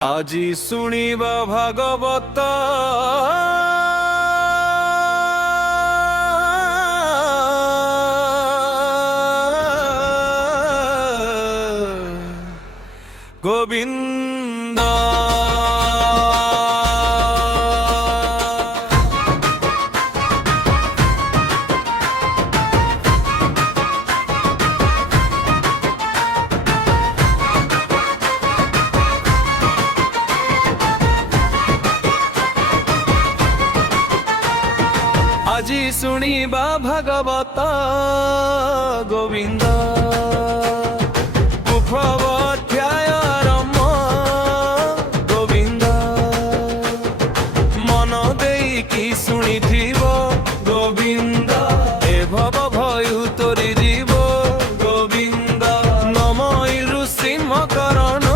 আজি শুনিবা ভাগবত গোবিন্দ। আজি শুনিবা ভাগবত গোবিন্দ। কুফব অধ্যায় আরম্ভ গোবিন্দ। মন দেইকি শুনিথিব গোবিন্দ। এ ভব ভয় উতরি দিব গোবিন্দ। নমইলু সিংহকরণ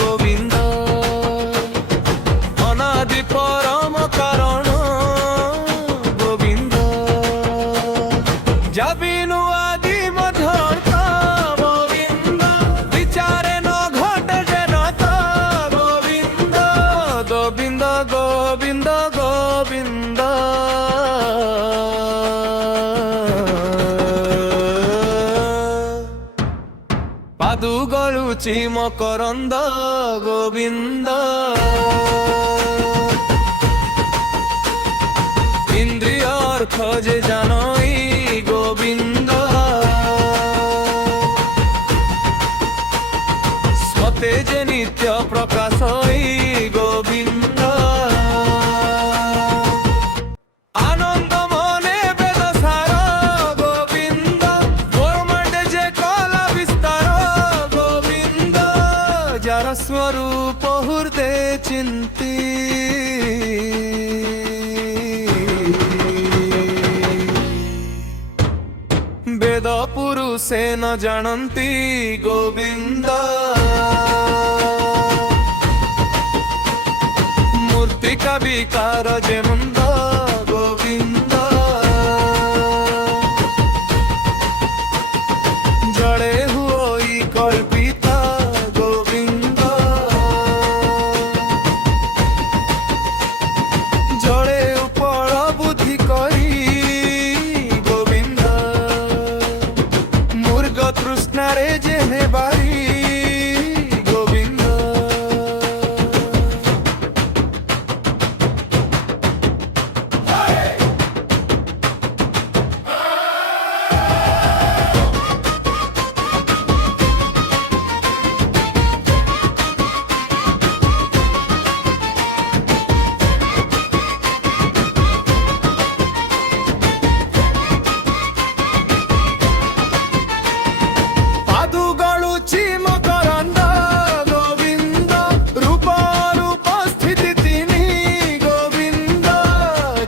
গোবিন্দ। অনাদি পরম কারণ যাবিনু আদি মধ্যন্ত গোবিন্দ। বিচারে ন ঘটে যেন তো গোবিন্দ। গোবিন্দ গোবিন্দ গোবিন্দ। পাদুগলু চিমকরন্দ গোবিন্দ। ইন্দ্রিয়র খোঁজে জানই গোবিন্দ। স্বতে যে নিত্য প্রকাশই গোবিন্দ। আনন্দ মনে বেদসার গোবিন্দ। ব্রহ্মাণ্ডে যে কলা বিস্তার গোবিন্দ। যার স্বরূপ হৃদে চিন্তি বেদ পুরুষে ন জানন্তি গোবিন্দ। মূর্তিকা বিকার যে মন্দ গোবিন্দ। জড়ে হুই কল্পিতা গোবিন্দ। জড়ে উপর বুদ্ধি করি তৃষ্ণারে জেনে বাড়ি গোবিন্দ।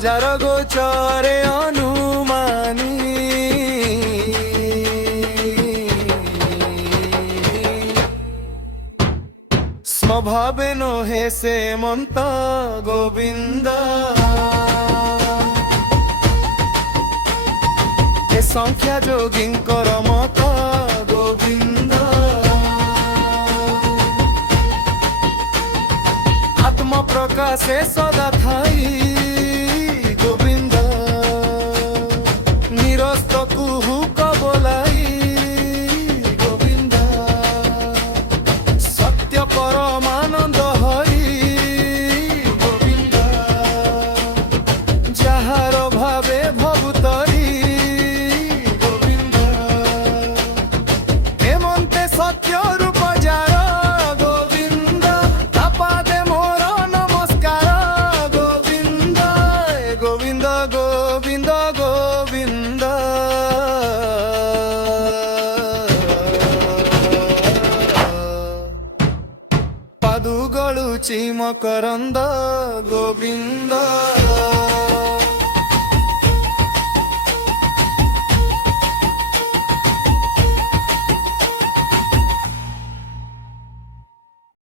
যার গোচরে অনুমানী স্বভাবে নহে সে মন্ত গোবিন্দ। এ সংখ্যা যোগীঙ্কর মত গোবিন্দ। আত্ম প্রকাশে সদা থাই গোবিন্দ। নিরস্ত কুহুক বলাই গোবিন্দ। সত্য পরমানন্দ হরি গোবিন্দ। যাহার ভাবে ভবুতরি গোবিন্দ। হেমন্তে সত্য রূপ যার গোবিন্দ। তাপাদে মোর নমস্কার গোবিন্দ। গোবিন্দ গোবিন্দ গোবিন্দ। পাদুগলু চিমকরন্দ গোবিন্দ।